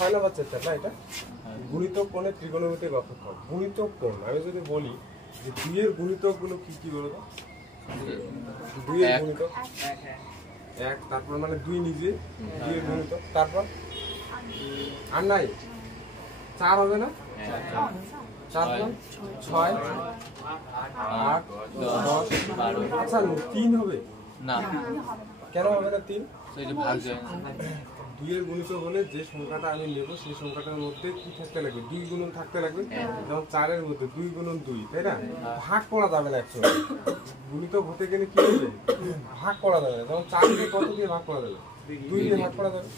6 নম্বর chapter না এটা, গুণিতক কোণের ত্রিকোণমিতিক অপেক্ষক। গুণিতক কোণ আমি যদি বলি যে 2 এর গুণিতক গুলো কি কি বলবো? 2 এর গুণিতক 1, তারপর মানে 2 নিজে 2 এর গুণিতক, তারপর আর নাই 4 হবে না, 4 6 8 10 12। আচ্ছা 3 হবে না, কেন হবে না 3? সেটা ভাগ যায় না। 2 এর গুণিতক হলে যে সংখ্যাটা আমি নেব সেই সংখ্যাটার মধ্যে কি থাকতে লাগবে? 2 গুণন থাকতে লাগবে। যেমন 4 এর মধ্যে 2 গুণন 2, তাই না? ভাগ করা যাবে না অ্যাকচুয়ালি। গুণিতক হতে গেলে কি হবে? ভাগ করা যাবে না। যেমন 4 কে কত দিয়ে ভাগ করা যাবে? 2 দিয়ে ভাগ করা যাবে।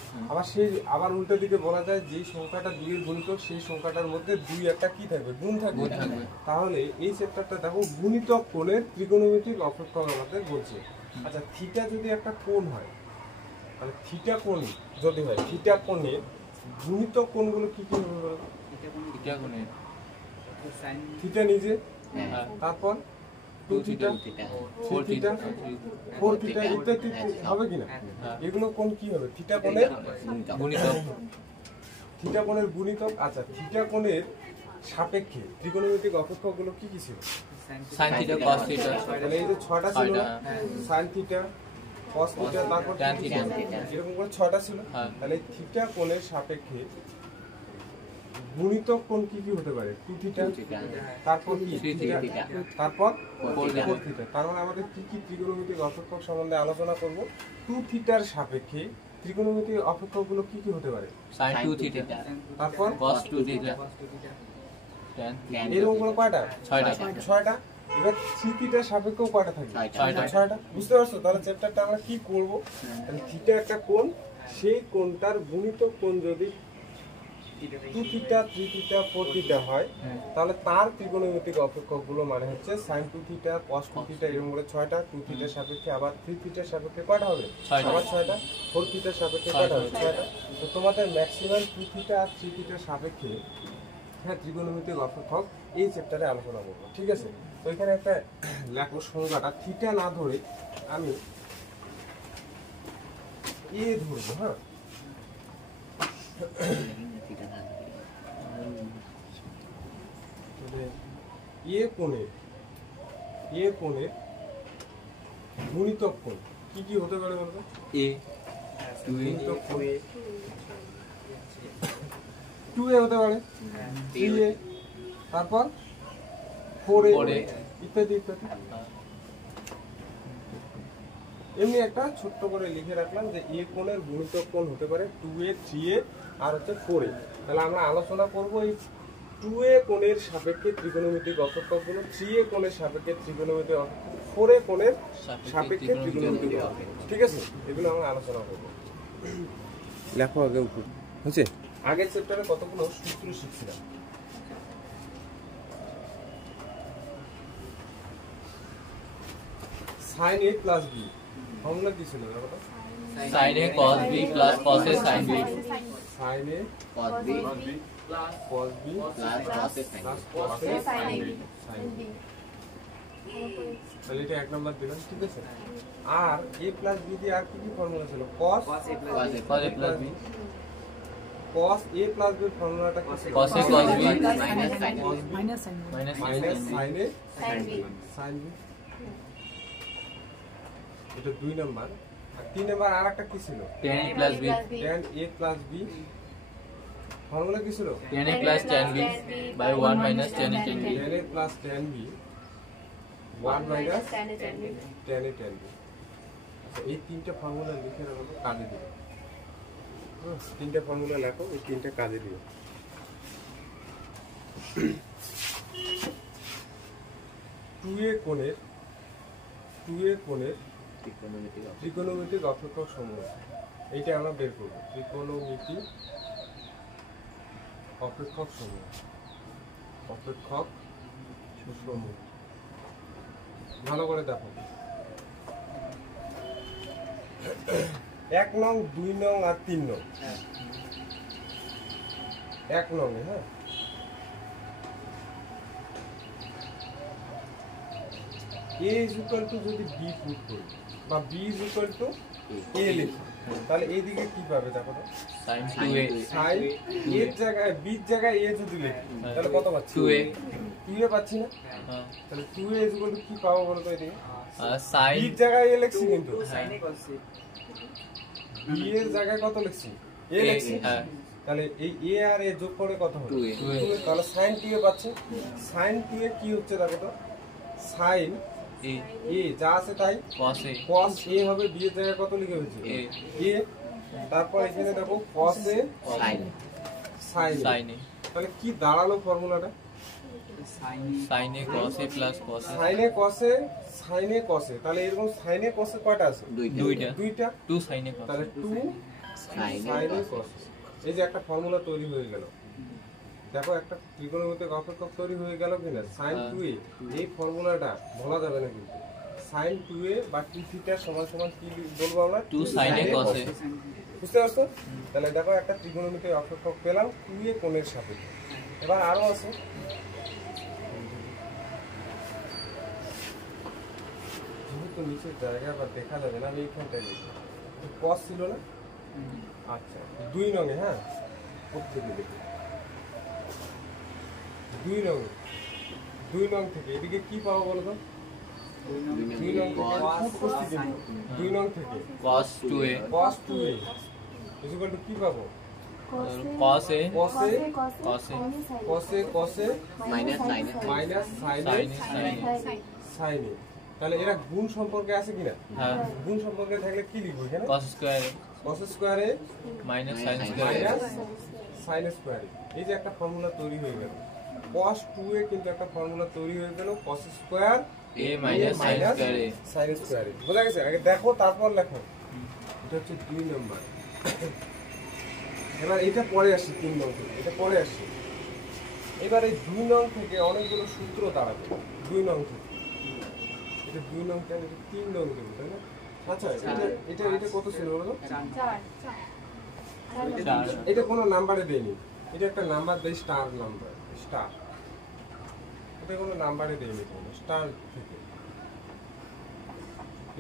আবার উল্টো দিকে বলা যায় যে সংখ্যাটা 2 এর গুণিতক সেই সংখ্যাটার মধ্যে 2 একটা কি থাকবে? গুণ থাকবে। তাহলে এই চ্যাপ্টারটা দেখো গুণিতক কোণের ত্রিকোণমিতিক অপেক্ষক আমাদের বলছে। আচ্ছা থিটা যদি একটা কোণ হয়, তাহলে থিটা কোণ যদি হয়, থিটা কোণের গুণিতক কোণগুলো কি কি হবে বলো? থিটা কোণের থিটা নিজে, তারপর 2 থিটা 4 থিটা 4 থিটা ইত্যাদি হবে কিনা? এগুলো কোণ কি হবে? থিটা কোণের গুণিতক। থিটা কোণের গুণিতক। আচ্ছা থিটা কোণের সাপেক্ষে ত্রিকোণমিতিক অপেক্ষকগুলো কি কি ছিল? sin থিটা cos থিটা, তাহলে এই যে 6টা ছিল, sin থিটা cos থিটা, তারপর tan থিটা, এরকম করে 6টা ছিল। তাহলে থিটা কোণের সাপেক্ষে গুণিতক কোণ কি কি হতে পারে? 2 থিটা, তারপর কি 3 থিটা, তারপর 4 থিটা। তার মানে আমাদের কি কি ত্রিকোণমিতিক অপেক্ষক সম্বন্ধে আলোচনা করব। 2 থিটার সাপেক্ষে ত্রিকোণমিতিক অপেক্ষকগুলো কি কি হতে পারে? sin 2 থিটা, তারপর cos 2 থিটা, tan এরকম করে কয়টা? 6টা। এবার 3 থিটার সাপেক্ষেও কয়টা থাকবে? 6টা। বুঝতে পারছো? তাহলে চ্যাপ্টারটা আমরা কি করব? তাহলে থিটা একটা কোণ, সেই কোণটার গুণিতক কোণ যদি 2 থিটা 3 থিটা 4 থিটা হয়, তাহলে তার ত্রিকোণমিতিক অপেক্ষকগুলো মানে হচ্ছে sin 2 থিটা cos 2 থিটা, এরকম করে 6টা। 2 থিটার সাপেক্ষে আবার 3 থিটার সাপেক্ষে কয়টা হবে? আবার 6টা। 4 থিটার সাপেক্ষে কয়টা হবে? 6টা। তো তোমাদের ম্যাক্সিমাম 2 থিটা আর 3 থিটার সাপেক্ষে হ্যাঁ ত্রিকোণমিতিক অপেক্ষক এই চ্যাপ্টারে আলোচনা করবো। ঠিক আছে? তো এখানে একটা লেখো সংজ্ঞাটা, থিটা না ধরে আমি এ ধরবো। হ্যাঁ এ কোণের গুণিতক কোণ কি কি হতে পারে বলতো? a 2a হতে পারে, 3a, তারপর 4a ইত্যাদি ইত্যাদি। এমনি একটা ছোট্ট করে লিখে রাখলাম যে এ কোণের গুণিতক কোণ হতে পারে 2a 3a আর হচ্ছে 4a। তাহলে আমরা আলোচনা করব এই 2a কোণের সাপেক্ষে ত্রিকোণমিতিক অপেক্ষকগুলো, 3a কোণের সাপেক্ষে ত্রিকোণমিতিক অপেক্ষক, 4a কোণের সাপেক্ষে ত্রিকোণমিতিক অপেক্ষক। ঠিক আছে? এগুলো আমরা আলোচনা করব। লেখো আগে উপর হচ্ছে আগের চ্যাপ্টারে কতগুলো সূত্র শিখছিলাম। sin a plus b formula কি ছিল দেখো তো? sin a cos b plus cos a sin b, sin a cos b cos b plus cos a sin plus cos a sin b। তাহলে এটা 1 নাম্বার দিলাম। ঠিক আছে? আর a plus b দিয়ে আর কি কি ফর্মুলা ছিল? cos a plus b cos a plus b এর ফর্মুলাটা কি ছিল? cos a cos b minus sin sin a sin b। এটা 2 নাম্বার। আর 3 নাম্বার আরেকটা কি ছিল? tan a plus b, tan a plus b formula কি ছিল? tan a plus tan b by 1 minus tan a tan b, tan a plus tan b 1 minus tan a tan b। আচ্ছা এই তিনটা formula লিখে রাখো, কাজে দিও। তিনটা ফর্মুলা লেখো, এই তিনটা কাজে দিও। 2a কোণের ত্রিকোণমিতিক অপেক্ষক সমূহ, এইটা আমরা বের করবো। ত্রিকোণমিতিক অপেক্ষক সমূহ ভালো করে দেখো। 1 নং 2 নং আর 3 নং। 1 নং হ্যাঁ a is equal to যদি b পুট করি বা b is equal to a লিখি, তাহলে এইদিকে কি পাবে দেখো তো, sin 2a sin এর জায়গায় b এর জায়গায় a যদি লিখি তাহলে কত পাচ্ছি? 2a 2a পাচ্ছি না, হ্যাঁ তাহলে 2a ইজ ইকুয়াল টু কি পাবো বলো তো এদিকে? sin b এর জায়গায় a লিখছি, কিন্তু হ্যাঁ b এর জায়গায় কত লিখছি? a লিখছি, হ্যাঁ তাহলে এই a আর a যোগ করে কত হলো? 2a 2a, তাহলে sin 2a পাচ্ছি। sin 2a কি হচ্ছে দেখো তো, sin a a যা আছে তাই, cos a cos a হবে, b এর জায়গায় কত লিখে হয়েছে? a a, তারপর এখানে দেখো cos a sin a, sin a তাহলে কি দাঁড়ালো ফর্মুলাটা? sin a cos a plus cos a sin a cos a sin a cos a, তাহলে এরকম sin a cos a কয়টা আছে? দুইটা দুইটা, 2 sin a cos তাহলে 2 sin a cos a। এই যে একটা ফর্মুলা তৈরি হয়ে গেল, দেখো একটা ত্রিকোণমিতিক অপেক্ষক তৈরি হয়ে গেল কিনা। sin 2a এই ফর্মুলাটা ভোলা যাবে না কিন্তু, sin 2a বা 2 থিটা সমান সমান কি বলবো আমরা? 2 sin a cos a বুঝতে পারছো? তাহলে দেখো একটা ত্রিকোণমিতিক অপেক্ষক পেলাম 2a কোণের সাপেক্ষে। এবার আরো আছে, যেহেতু নিচের জায়গা বা দেখা যাবে না, আমি এইখানটায় লিখি। cos ছিল না, আচ্ছা 2 নঙে, হ্যাঁ প্রত্যেকে দেখি 2 নঙে, 2 নং থেকে এদিকে কি পাবো বলো তো? 2 নং থেকে খুব কষ্টি কিন্তু, 2 নং থেকে cos 2a cos 2a is equal to কি পাবো? cos a cos a cos a cos a cos a minus sin a minus sin a sin a, তাহলে এরা গুণ সম্পর্কে আছে কিনা? হ্যাঁ গুণ সম্পর্কে থাকলে কি লিখবো এখানে? cos square cos square a minus sin square minus sin square. এই যে একটা ফর্মুলা তৈরি হয়ে গেল, cos 2a কিন্তু একটা ফর্মুলা তৈরি হয়ে গেল, cos square a minus sin square a sin square. বোঝা গেছে? আগে দেখো তারপর লেখো। এটা হচ্ছে 2 নাম্বার। এবার এটা পরে আসছে 3 নং থেকে, এটা পরে আসছে। এবার এই 2 নং থেকে অনেকগুলো সূত্র দাঁড়াবে, 2 নং থেকে এটা 2 নং থেকে 3 নং দেবো, তাই না? আচ্ছা এটা কত ছিল বলো? এটা কোনো নাম্বারে দেয়নি, এটা একটা নাম্বার দেয়, স্টার নাম্বার, স্টার। এটা কোনো নাম্বারে দেয়নি, স্টার থেকে।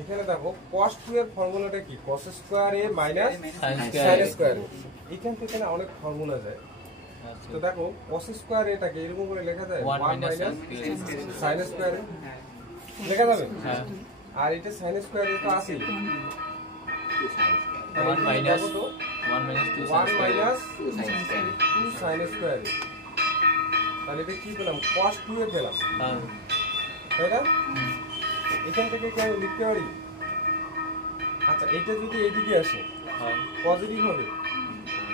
এখানে দেখো cos 2 এর ফর্মুলাটা কি? cos square a minus sin sin square a square a। এখান থেকে না অনেক ফর্মুলা যায়। তো দেখো cos স্কয়ার এটাকে এরকম করে লেখা যায় 1 1 minus minus sin sin square a লেখা যাবে। হ্যাঁ আর এটা sin স্কয়ার a তো আছে, 2 sin square 1 minus 2 sin 1 square a minus 2 sin square 2 sin square a। তাহলে এটা কি পেলাম? cos 2 এ পেলাম, হ্যাঁ তাই না? এখান থেকে কি আমি লিখতে পারি? আচ্ছা এটা যদি এইদিকে আসে হ্যাঁ পজিটিভ হবে,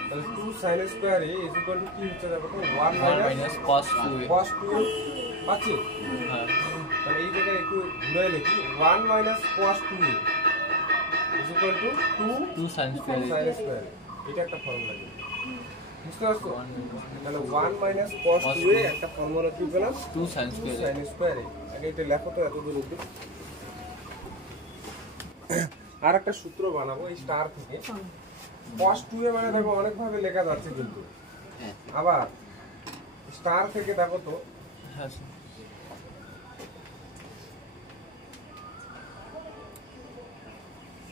তাহলে 2 sin square a is equal to কি হচ্ছে দেখো তো 1 1 minus minus cos 2a cos 2 পাচ্ছি। হ্যাঁ তাহলে এই জায়গায় একটু ঘুরে লিখি 1 minus cos 2a is equal to 2 2 sin square a sin square a। এটা একটা ফর্মুলা, বুঝতে পারছো? তাহলে 1 মাইনাস cos 2a একটা ফর্মুলা কি পেলাম? 2 sin square a sin square a। আগে এটা লেখো তো, এত দূর অবধি। আর একটা সূত্র বানাবো এই স্টার থেকে। cos 2a মানে দেখো অনেক ভাবে লেখা যাচ্ছে কিন্তু, হ্যাঁ আবার স্টার থেকে দেখো তো হ্যাঁ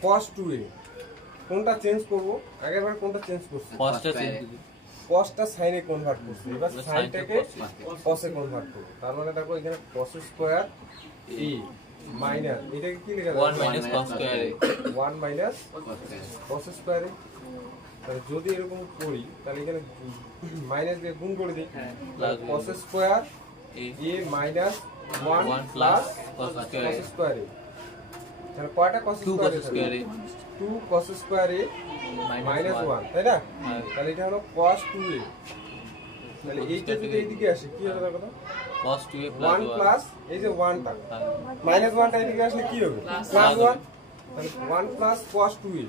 cos 2a কোনটা চেঞ্জ করব? আগেরবার কোনটা চেঞ্জ করছি? cos টা চেঞ্জ cosটা sin এ কনভার্ট করছি, এবার Sin সাইনটাকে টা cos এ কনভার্ট করব। তার মানে দেখো এখানে cos স্কয়ার a মাইনাস এটাকে কি লেখা 1 minus cos square a 1 minus cos square cos square a। তাহলে যদি এরকম করি তাহলে এখানে মাইনাস দিয়ে গুণ করে দিই, Plus cos square a a minus 1 1 plus plus cos square cos a square a। তাহলে কয়টা cos 2 square cos square a 2 cos square a minus 1, তাই না? হ্যাঁ তাহলে এটা হলো cos 2a। তাহলে এইটা যদি এইদিকে আসে কি হবে দেখো তো? cos 2a 1 plus 1 প্লাস এই যে 1টা হ্যাঁ মাইনাস 1টা এদিকে আসলে কি হবে? প্লাস 1। তাহলে 1 plus cos 2a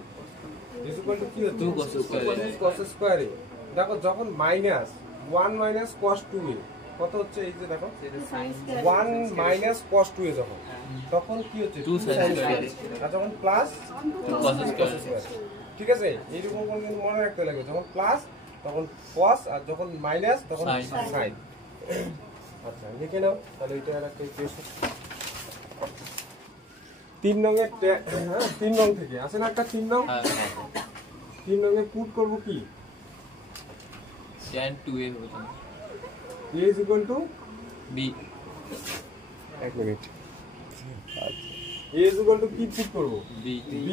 is equal to কি হচ্ছে? 2 cos square a 2 cos square a। দেখো যখন মাইনাস 1 মাইনাস cos 2a কত হচ্ছে? এই যে দেখো 1 মাইনাস cos 2a যখন, তখন কি হচ্ছে? 2 sin sin square a। আর যখন প্লাস 2 cos square a ঠিক আছে? এইরকম করে কিন্তু মনে রাখতে লাগবে, যখন প্লাস তখন cos আর যখন মাইনাস তখন Sin। sin। আচ্ছা লিখে নাও তাহলে এটা আর একটা ইকুয়েশন। 3 নংয়ের হ্যাঁ 3 নং থেকে আছে না একটা 3 নং, হ্যাঁ 3 নংয়ে পুট করব কি tan 2a হবে তাহলে a is equal to b এক minute a is equal to কি পুট করব b b,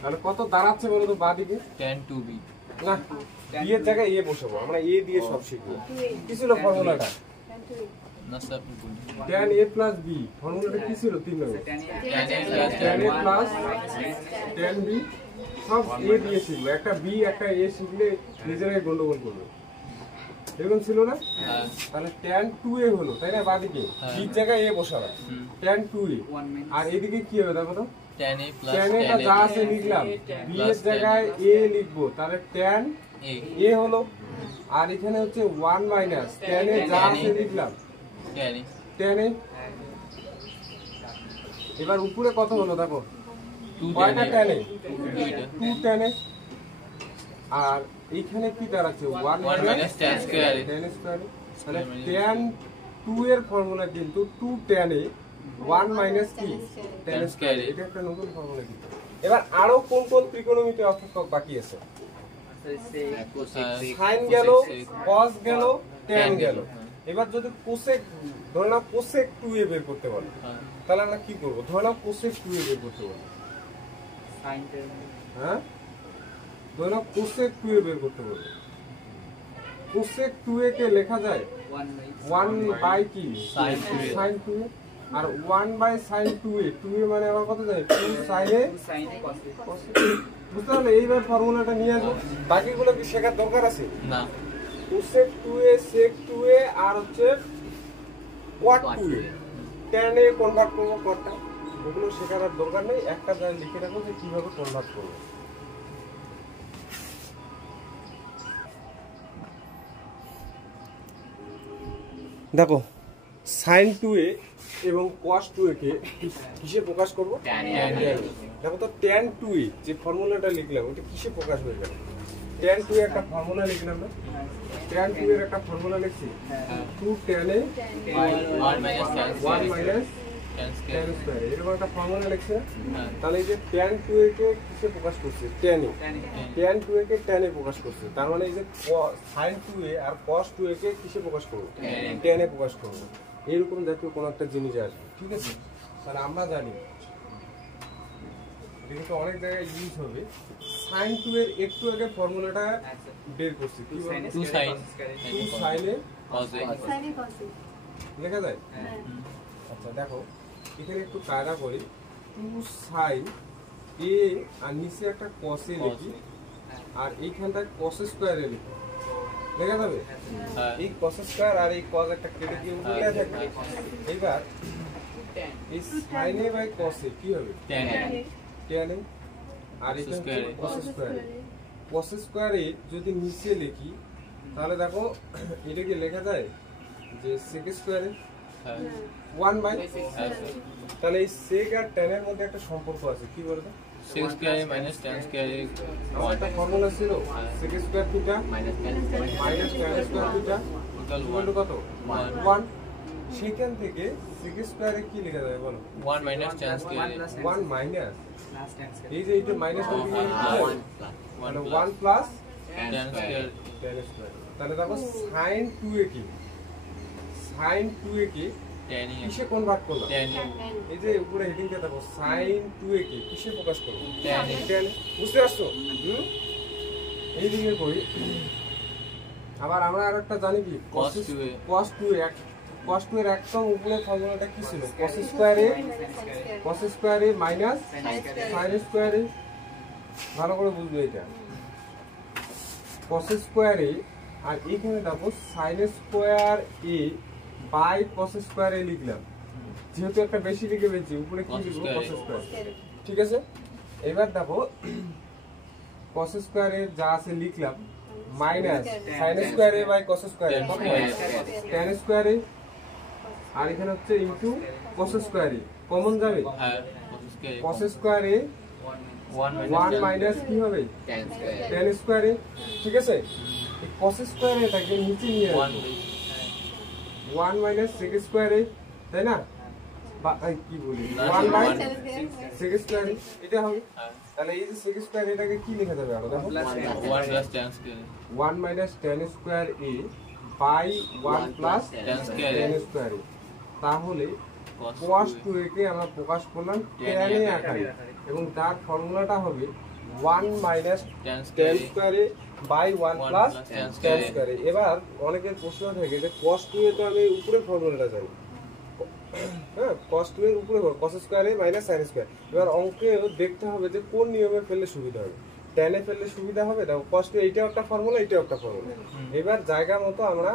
তাহলে কত দাঁড়াচ্ছে বলো তো বাঁদিকে? tan 2b না b এর জায়গায় a বসাবো, আমরা a দিয়ে সব শিখবো। কি ছিল ফর্মুলাটা? না স্যার আপনি বলুন tan a plus b, ফর্মুলাটা কি ছিল 3 নং? tan tan a a plus tan b, সব a দিয়ে শিখবো। একটা b একটা a শিখলে নিজেরাই গন্ডগোল করবে, এরকম ছিল না? হ্যাঁ তাহলে tan 2a হলো, তাই না? বাঁদিকে হ্যাঁ। b এর জায়গায় a বসাবো, হুম tan 2a। আর এদিকে কি হবে দেখো তো? tan a plus tan a টা যা আছে লিখলাম, b এর জায়গায় a লিখবো, তাহলে tan a a হলো। আর এখানে হচ্ছে 1 মাইনাস tan a যা আছে লিখলাম, tan a tan a। এবার উপরে কত হলো দেখো, 2 কয়টা tan tan a a? 2 2 tan a। আর এইখানে কি দাঁড়াচ্ছে 1 1 minus tan square a tan square. তাহলে tan 2 এর ফর্মুলা কিন্তু 2 tan a 1 মাইনাস কি tan স্কয়ার। এটা একটা নতুন ফর্মুলা কিন্তু। এবার আরো কোন কোন ত্রিকোণমিতি অপেক্ষক বাকি আছে? সাইন গেল, cos গেল, tan গেল। এবার যদি কোসেক, ধরে নাও কোসেক 2a বের করতে বলে, হ্যাঁ তাহলে আমরা কি করব? ধরে নাও কোসেক 2a বের করতে বলে, হ্যাঁ ধরে নাও কোসেক 2a বের করতে বলে। কোসেক 2a কে লেখা যায় 1 বাই কি Sin 2a। sin 2a। আর 1 বাই sin 2a, 2a মানে আবার কত যায় 2 sin a cos a। বুঝতে পারলে? এইবার ফর্মুলাটা নিয়ে আসো। বাকিগুলো কি শেখার দরকার আছে? না কোসেক 2a, sec 2a আর হচ্ছে cot 2a, tan a convert করব কটটা। ওগুলো শেখার আর দরকার নেই, একটা যা লিখে রাখো যে কিভাবে কনভার্ট করব। দেখো sin 2a এবং cos 2a কে কিসে প্রকাশ করব? Tan a। দেখো তো tan 2a যে ফর্মুলাটা লিখলাম ওটা কিসে প্রকাশ হয়ে গেল? tan 2a একটা ফর্মুলা লিখলাম না? tan 2 এর একটা ফর্মুলা লিখছি, 2 tan a 1 minus tan 1 square minus tan tan square square, এরকম একটা ফর্মুলা লিখছে। হ্যাঁ তাহলে এই যে tan 2a কে কিসে প্রকাশ করছে? tan a। tan 2a K tan a প্রকাশ করছে, তার মানে এই যে sin 2a আর cos 2a কে কিসে প্রকাশ করব? tan a প্রকাশ করব। এরকম জাতীয় কোন একটা জিনিস আসবে, ঠিক আছে? তাহলে আমরা জানি এটা তো অনেক জায়গায় ইউজ হবে। sin 2 এর একটু আগে ফর্মুলাটা বের করছি, কি বলবো? 2 sin 2 sin a cos a লেখা যায়। আচ্ছা দেখো এখানে একটু কায়দা করি, 2 sin a আর নিচে একটা cos a লিখি, আর এইখানটায় cos স্কয়ার a লিখি, লেখা যাবে? হ্যাঁ এই cos স্কয়ার আর এই cos একটা কেটে দিয়ে উপরে লেখা থাকবে। এবার এই sin a by cos a কি হবে? tan a tan a। আর Cos এখানে square a। cos square a। cos square a যদি নিচে লিখি তাহলে দেখো এটাকে লেখা যায় যে sec স্কয়ার a হ্যাঁ 1 বাই, হ্যাঁ তাহলে এই sec আর tan এর মধ্যে একটা সম্পর্ক আছে, কি বলতো? sec square a minus tan square a আমার একটা ফর্মুলা ছিল sec square theta minus tan square minus tan square theta total equal to কত? 1 1। সেখান থেকে sec স্কয়ারে কি লেখা যাবে বলো? 1 minus tan square a 1 minus, এই যে এটা মাইনাস Oh, কি হ্যাঁ, লিখা যায়? 1 মানে 1 1 plus tan square tan square. তাহলে দেখো sin 2a কি, sin 2a K tan a কিসে কনভার্ট করলাম? tan a এই যে উপরে হেডিংটা দেখো sin 2a কে কিসে প্রকাশ করব? tan a tan। বুঝতে পারছো? এই দিকে বই। আবার আমরা আরেকটা জানি কি cos 2a cos 2a cos 2 এর একদম উপরে ফর্মুলাটা কি ছিল? cos square a minus sin square a। ভালো করে বুঝবে এটা, cos স্কয়ার a আর এখানে দেখো sin square a by cos square a লিখলাম, যেহেতু একটা বেশি লিখে ফেলছি উপরে কি Cos লিখবো? square cos a। স্কয়ার। ঠিক আছে, এবার দেখো cos স্কয়ার a যা আছে লিখলাম minus sin square a by cos square a, tan square a, আর এখানে হচ্ছে into cos square a, common যাবে হ্যাঁ cos cos square square a 1 1 minus কি হবে? tan square tan square a। ঠিক আছে, এই cos স্কয়ার এটাকে নিচে নিয়ে 1 আসবো, 1 মাইনাস sec স্কয়ার a, তাই না? বা কি বলি না, 1 বাই one. sec স্কয়ার এটা হবে হ্যাঁ। তাহলে এই যে sec স্কয়ার এটাকে কি লেখা যাবে আরো দেখো 1 plus tan square 1 minus tan square a by 1 plus tan square tan square a তাহলে cos cos 2a 2a কে আমরা প্রকাশ করলাম tan tan a a আকারে এবং তার ফর্মুলাটা হবে 1 minus tan tan square square a by 1 plus tan tan square a। Square a এবার অনেকের প্রশ্ন থাকে যে cos 2a তো আমি উপরে ফর্মুলাটা জানি হ্যাঁ cos 2 এর উপরে cos square a minus sin square এবার অঙ্কে দেখতে হবে যে কোন নিয়মে ফেললে সুবিধা হবে tan এ ফেললে সুবিধা হবে দেখো cos 2 এইটাও একটা ফর্মুলা এইটাও একটা ফর্মুলা এবার জায়গা মতো আমরা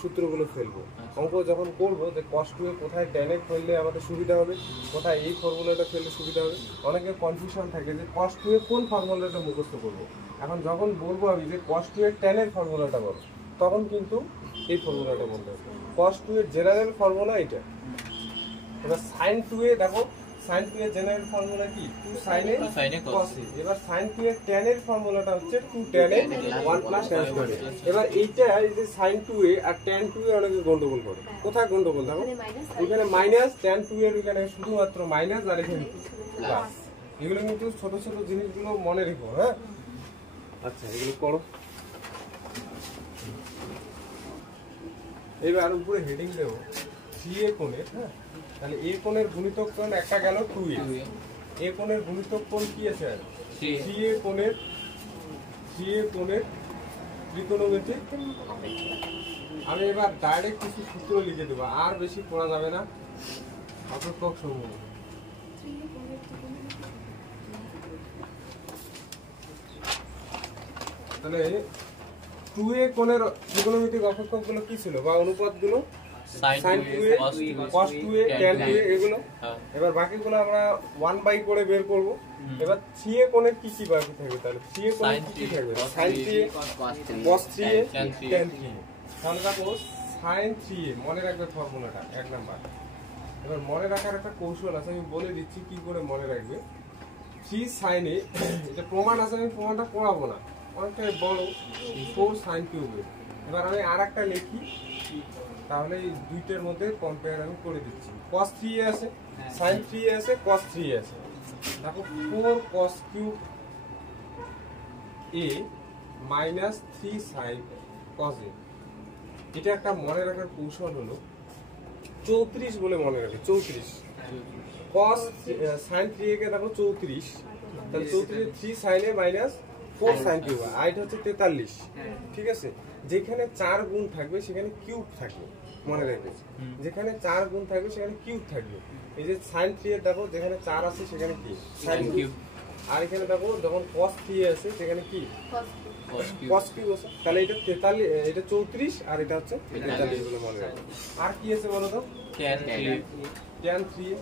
সূত্রগুলো ফেলবো অঙ্ক যখন করব যে cos 2 এ কোথায় tan এ ফেললে আমাদের সুবিধা হবে কোথায় এই ফর্মুলাটা ফেললে সুবিধা হবে অনেকে কনফিউশন থাকে যে cos 2 এ কোন ফর্মুলাটা মুখস্থ করব এখন যখন বলবো আমি যে cos 2 এর tan এর ফর্মুলাটা বলো তখন কিন্তু এই ফর্মুলাটা বলতে হবে cos 2 এর জেনারেল ফর্মুলা এটা এবার sin 2 এ দেখো sin 2 এর জেনারেল ফর্মুলা কি 2 sin a sin a cos a এবার sin 2 এর tan এর ফর্মুলাটা হচ্ছে 2 tan a 1 plus tan square এবার এইটা এই যে sin 2 a R tan 2 a অনেকে গন্ডগোল করে কোথায় গন্ডগোল দেখো এখানে মাইনাস tan 2 এর এখানে শুধুমাত্র মাইনাস আর এখানে প্লাস এগুলো কিন্তু ছোট ছোট জিনিসগুলো মনে রেখো হ্যাঁ আচ্ছা এগুলো করো এবার উপরে হেডিং দেবো CA কোণের হ্যাঁ তাহলে A কোণের গুণিতক কোণ একটা গেল 2A A কোণের গুণিতক কোণ কি আছে আর CA কোণের ত্রিকোণমিতি আমি এবার ডাইরেক্ট কিছু সূত্র লিখে দেবো আর বেশি পড়া যাবে না অপেক্ষক সমূহ তাহলে 2A কোণের ত্রিকোণমিতিক অপেক্ষকগুলো কি ছিল বা অনুপাতগুলো sin 2a cos 2a tan 2a এগুলো এবার বাকিগুলো আমরা 1 বাই করে বের করব এবার 3a কোণের কি কি বাকি থাকবে তাহলে 3a কোণের কি কি থাকবে sin 3a cos 3a tan 3a তাহলে দেখো sin 3a মনে রাখবে ফর্মুলাটা এক নাম্বার এবার মনে রাখার একটা কৌশল আছে আমি বলে দিচ্ছি কি করে মনে রাখবে 3 sin a এটা প্রমাণ আছে আমি প্রমাণটা পড়াবো না অনেকটাই বড় 4 sin cube এবার আমি আরেকটা লিখি তাহলে এই দুইটার মধ্যে কম্পেয়ার আমি করে দিচ্ছি cos 3a আছে sin 3a আছে cos 3a আছে দেখো 4 cos cube a minus 3 sin cos a এটা একটা মনে রাখার কৌশল হলো 34 বলে মনে রাখবে 34 cos sin 3a কে দেখো 34 তাহলে 34 3 sin a minus 4 sin cube আর এটা হচ্ছে 43 ঠিক আছে যেখানে 4 গুণ থাকবে সেখানে কিউব থাকবে মনে রাখবে যেখানে 4 গুণ থাকবে সেখানে কিউব থাকবে এই যে sin 3 এর দেখো যেখানে 4 আছে সেখানে কি sin কিউব আর এখানে দেখো যখন cos 3 আছে সেখানে কি cos কিউব আছে তাহলে এটা 43 এটা 34 আর এটা হচ্ছে 43 বলে মনে রাখবে আর কি আছে বলো তো tan 3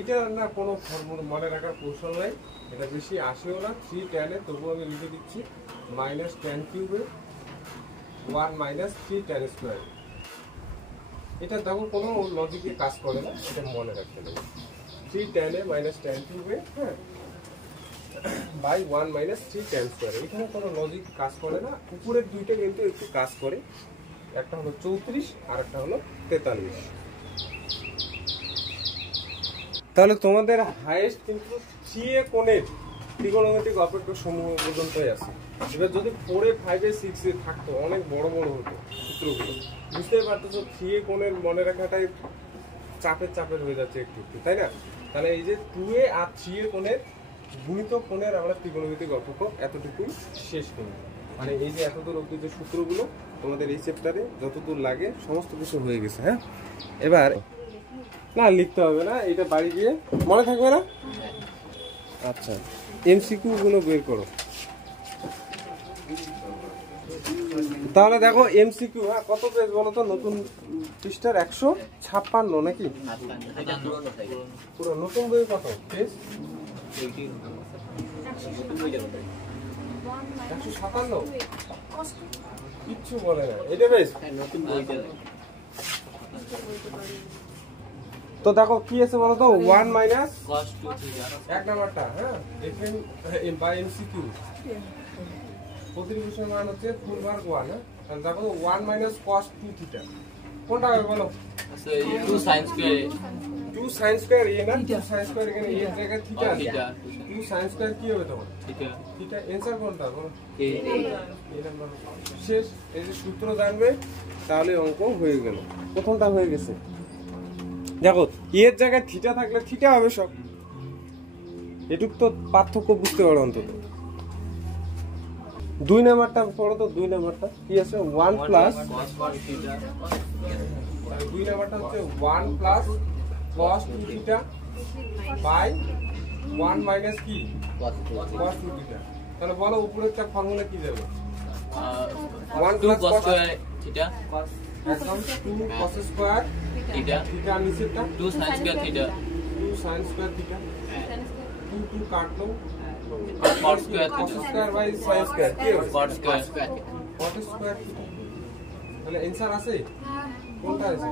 এটা না কোনো ফর্মুলা মনে রাখার কৌশল নাই এটা বেশি আসেও না 3 tan এ তবুও আমি লিখে দিচ্ছি minus tan কিউবে 1 minus 3 tan square এটা দেখো কোনো লজিকে কাজ করে না এটা মনে রাখতে হবে 3 tan a মাইনাস tan কিউবে হ্যাঁ বাই 1 মাইনাস 3 tan স্কয়ার এখানে কোনো লজিক কাজ করে না উপরের দুইটা কিন্তু একটু কাজ করে একটা হলো 34 আর একটা হলো 43 তাহলে তোমাদের হাইয়েস্ট কিন্তু 3a কোণের ত্রিকোণমিতিক অপেক্ষক সমূহ পর্যন্তই আছে এবার যদি 4 এ 5 এ 6 এ থাকতো অনেক বড় বড় হতো সূত্রগুলো বুঝতেই পারতেছো 3a কোণের মনে রাখাটাই চাপের হয়ে যাচ্ছে একটু তাই না তাহলে এই যে 2a আর 3a কোণের গুণিতক কোণের আমরা ত্রিকোণমিতিক অপেক্ষক এতটুকুই শেষ করি মানে এই যে এতদূর অবধি যে সূত্রগুলো তোমাদের এই চ্যাপ্টারে যতদূর লাগে সমস্ত কিছু হয়ে গেছে হ্যাঁ এবার না লিখতে হবে না এটা বাড়ি গিয়ে মনে থাকবে না আচ্ছা এমসিকিউ গুলো বের করো তাহলে দেখো এমসিকিউ হ্যাঁ কত পেজ বলো তো নতুন পৃষ্ঠার 156 নাকি পুরো নতুন বই কত পেজ 157 কিচ্ছু বলে না এটা বেশ নতুন বইতে তো দেখো কি আছে বলো তো 1 মাইনাস cos 2 থিটা এক নাম্বারটা হ্যাঁ এফএম বাই এমসিকিউ প্রতিবিশের মান হচ্ছে ফুল ভাগ 1 হ্যাঁ তাহলে দেখো 1 মাইনাস cos 2 থিটা কোনটা হবে বলো so 2 sin square 2 sin square a না 2 থিটা। sin স্কয়ার এখানে a এর জায়গায় থিটা और আছে थीटा 2 sin স্কয়ার কি হবে তখন थीटा থিটা आंसर কোনটা বলো ए এই নাম্বার শেষ এই যে সূত্র জানবে তাহলে অঙ্ক হয়ে গেল প্রথমটা হয়ে গেছে দেখো এর জায়গায় থিটা থাকলে থিটা হবে সব এটুক তো পার্থক্য বুঝতে পারো অন্তত 2 নাম্বারটা পড়ো তো 2 নাম্বারটা কি আছে 1 প্লাস cos थीटा 2 নাম্বারটা হচ্ছে 1 plus cos 2 theta by 1 minus কি cos 2 থিটা তাহলে বলো উপরেরটা ফর্মুলা কি যাবে 1 2 plus cos cos square theta একদম 2 cos স্কয়ার थीटा থিটা নিচেরটা 2 sin square theta 2 sin square theta 2 2 কাটলো cos square cos theta square by sin square কি হবে cos square cos square theta তাহলে आंसर আছে কোনটা আছে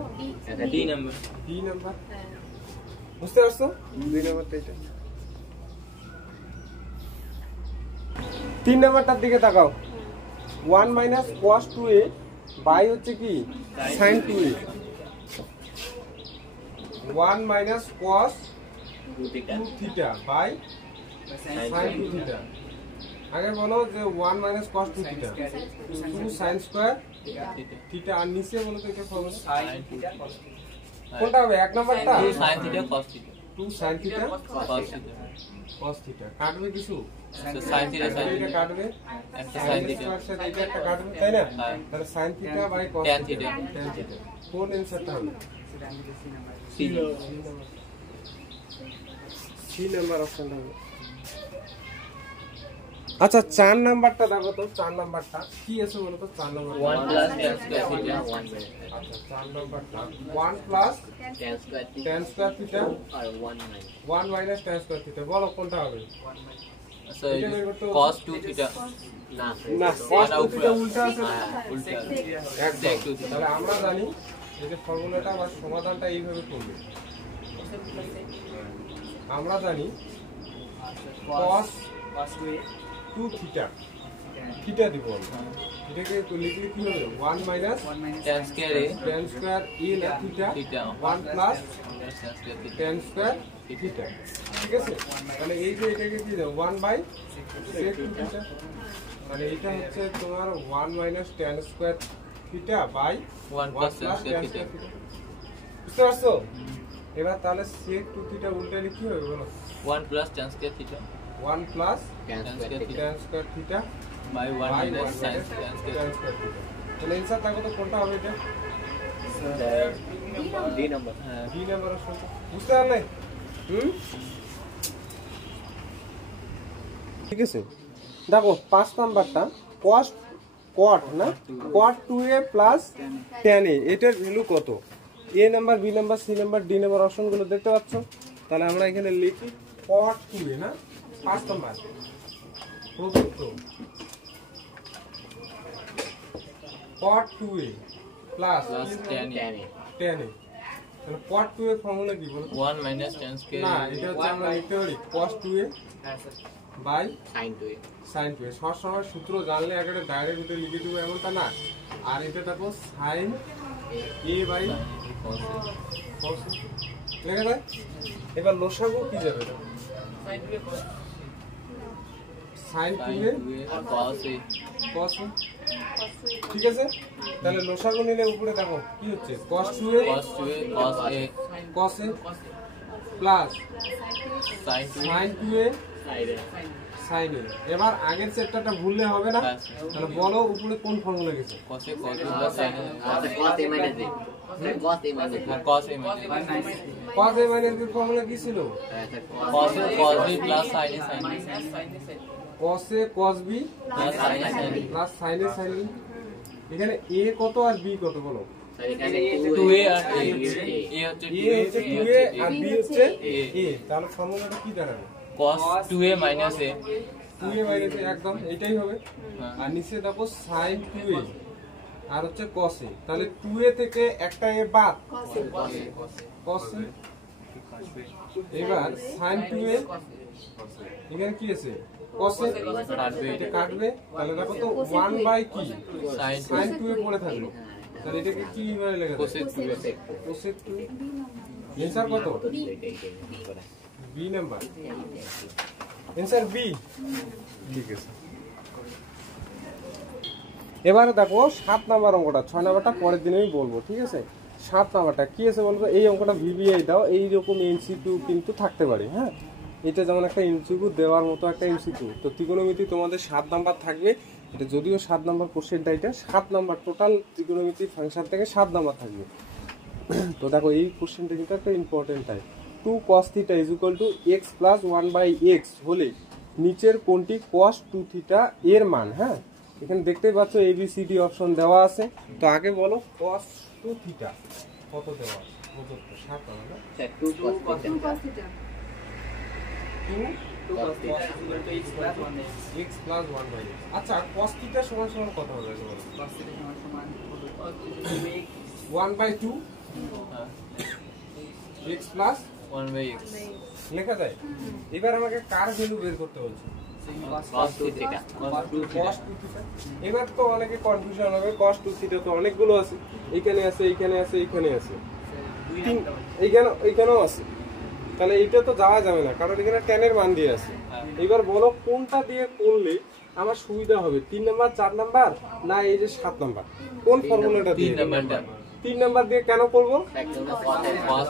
डी नंबर ডি নাম্বার বুঝতে পারছো 2 নাম্বারটা এটা 3 নাম্বারটার দিকে তাকাও 1 মাইনাস cos 2a বাই হচ্ছে কি sin 2a 1 minus cos 2 theta by sin 2 theta আগে বলো যে 1 minus cos 2 theta 2 sin square theta theta আর নিচে বলো তো এটা ফর্মুলা sin थीटा কোনটা হবে এক নাম্বারটা 2 sin theta cos theta 2 sin theta cos theta cos theta কাটবে কিছু तो sin थीटा sin এটা थीटा কাটবে একটা sin sin थीटा স্কয়ার সাথে এটা একটা কাটবে তাই না হ্যাঁ। তাহলে sin theta by cos tan theta theta। tan theta কোন आंसरটা হবে सी সি নাম্বার অপশনটা হবে আচ্ছা 4 নাম্বারটা দেখো তো 4 নাম্বারটা কি আছে বলো তো 4 number 1 plus tan square theta আচ্ছা 4 নাম্বারটা 1 plus tan square theta 1 minus tan square theta বলো কোনটা হবে so cos 2 theta না cos এটা 2 উপরে। থিটা উল্টা আছে না उल्टा একদম sec 2 theta তাহলে আমরা জানি এই যে ফর্মুলাটা বা সমাধানটা এইভাবে করবে আমরা জানি cos 2 থিটা থিটা দিব আমরা এটাকে লিখলে কি হবে 1 minus tan square a tan square a না theta theta 1 plus tan square theta tan square theta ঠিক আছে তাহলে এই যে এটাকে কি দাও 1 বাই sec 2 থিটা মানে এটা হচ্ছে তোমার 1 minus tan square theta by 1 plus tan square tan theta square theta বুঝতে পারছো এবার তাহলে sec 2 থিটা উল্টালে কি হবে বলো 1 plus tan square theta 1 plus tan square theta tan square theta by 1 by minus 1 sin minus tan tan square square theta তাহলে answer দেখো তো কোনটা হবে এটা D number ডি নাম্বার অপশনটা বুঝতে পারলে ঠিক আছে দেখো 5 নাম্বারটা cos cot না cot 2a plus tan a এটার ভ্যালু কত a number b number c number d number অপশনগুলো দেখতে পাচ্ছ তাহলে আমরা এখানে লিখি cot 2a না 5 নাম্বার প্রদত্ত cot 2a plus plus tan a tan a তাহলে cot 2a ফর্মুলা কি বলো 1 minus tan square না এটা হচ্ছে আমরা লিখতে পারি cos 2a by sin 2a সবসময় সূত্র জানলে একেবারে ডাইরেক্ট উঠে লিখে দেবো এমনটা না আর এটা দেখো sin a by cos a cos a লেখা যায় এবার লসাগু কি যাবে sin 2a sin 2a cos a cos a ঠিক আছে তাহলে লসাগু নিলে উপরে দেখো কি হচ্ছে cos 2a cos 2a cos a cos a plus sin 2a sin 2a sin a এবার আগের সেটটা ভুললে হবে না তাহলে বলো উপরে কোন ফর্মুলা গেছে cos a cos b plus sin a cos a minus cos a minus b formula কি ছিল cos a cos b plus sin a sin a cos a cos b plus sin a sin a plus sin a sin b এখানে a কত আর b কত বলো 2a R a a হচ্ছে a হচ্ছে 2a আর b হচ্ছে a a তাহলে ফর্মুলাটা কি দাঁড়াবে cos 2a minus a 2a minus a একদম এটাই হবে আর নিচে দেখো sin 2a আর হচ্ছে cos a তাহলে 2a থেকে একটা a বাদ cos a এবার sin 2a এখানে কি আছে cos a কাটবে এটা কাটবে তাহলে দেখো তো 1 বাই কি sin sin 2a পড়ে থাকলো তাহলে এটাকে কি মানে লেখা cos যায় a 2a cos a 2 answer কত বি নাম্বার आंसर বি ঠিক আছে এবারে দেখো 7 নাম্বার অঙ্কটা 6 নাম্বারটা পরের দিন আমি বলবো ঠিক আছে 7 নাম্বারটা কি আছে বলবো এই অঙ্কটা ভিভিআই দাও এই রকম এমসিকিউ কিন্তু থাকতে পারে হ্যাঁ এটা যেমন একটা এমসিকিউ দেওয়ার মতো একটা এমসিকিউ তো ত্রিকোণমিতি তোমাদের 7 নাম্বার থাকবে এটা যদিও 7 নাম্বার কোশ্চেনটা এটা 7 নাম্বার টোটাল ত্রিকোণমিতি ফাংশন থেকে 7 নাম্বার থাকবে তো দেখো এই কোশ্চেনটা কিন্তু একটা important type 2 cos θ = x + 1/x হলে নিচের কোনটি cos 2 θ এর মান হ্যাঁ এখানে দেখতেই পাচ্ছ A B C D option দেওয়া আছে তো আগে বলো cos 2 θ কত দেওয়া আছে প্রদত্ত 7 না sir 2 cos θ 2 cos θ = x + 1x x + 1/x আচ্ছা cos θ সমান কত হবে বলো cos θ সমান 1/2 x + 1/x লেখা যায় এবার আমাকে কার ভ্যালু বের করতে বলছে cos 2 θ cos 2 θ এবার তো অনেকে কনফিউশন হবে cos 2 θ তো অনেকগুলো আছে এইখানে আছে এইখানে আছে এইখানে আছে এইখানেও আছে তাহলে এইটা তো যাওয়া যাবে না কারণ এখানে tan এর মান দিয়ে আছে এবার বলো কোনটা দিয়ে করলে আমার সুবিধা হবে 3 নাম্বার 4 নাম্বার না এই যে 7 নাম্বার কোন ফর্মুলাটা দিয়ে 3 নাম্বারটা 3 নাম্বার দিয়ে কেন করব cos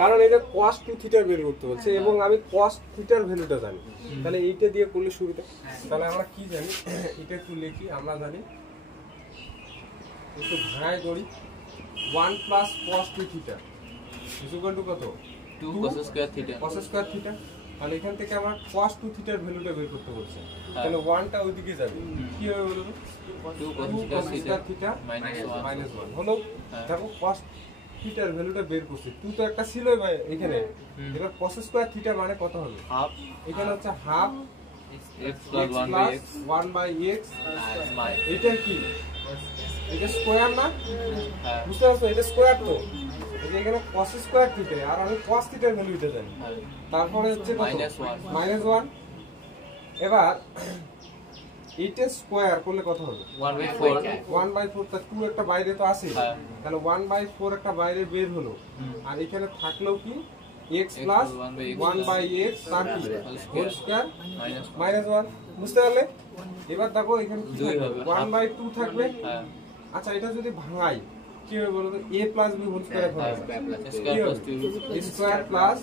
কারণ এই যে cos 2 θ বের করতে হচ্ছে এবং আমি cos θ এর ভ্যালুটা জানি তাহলে এইটা দিয়ে করলে সুবিধা তাহলে আমরা কি জানি এটা একটু লিখি আমরা জানি একটু ভাঙাই করি 1 + cos 2 θ = কত 2 cos স্কয়ার θ cos স্কয়ার θ তাহলে এখান থেকে আমরা cos 2 θ এর ভ্যালুটা বের করতে বলছে তাহলে 1 টা ওইদিকে যাবে কি হবে বলো 2 cos স্কয়ার θ -1 হলো দেখো cos θ এর ভ্যালুটা বের করছি 2 তো একটা ছিলই ভাই এখানে এবার cos স্কয়ার θ মানে কত হবে হাফ এখানে হচ্ছে half x + 1/x 1/x smile এটা কি এটা স্কয়ার না হ্যাঁ বুঝতে পারছো এটা স্কয়ার তো এই যে এখানে cos স্কয়ার θ আর আমি cos θ এর ভ্যালুটা জানি তারপরে হচ্ছে কত -1 এবার এইটা স্কয়ার করলে কত হবে 1/4 1/4 তা 2 একটা বাইরে তো আছে হ্যাঁ। তাহলে 1/4 একটা বাইরে বের হলো আর এখানে থাকলো কি x + 1/x তার কি হোল স্কয়ার -1 বুঝতে পারলে এবার দেখো এখানে কি দুই থাকবে হবে 1/2 থাকবে হ্যাঁ আচ্ছা এটা যদি ভাঙাই কি হবে বলো তো a + b হোল স্কয়ার হবে square + 2 square plus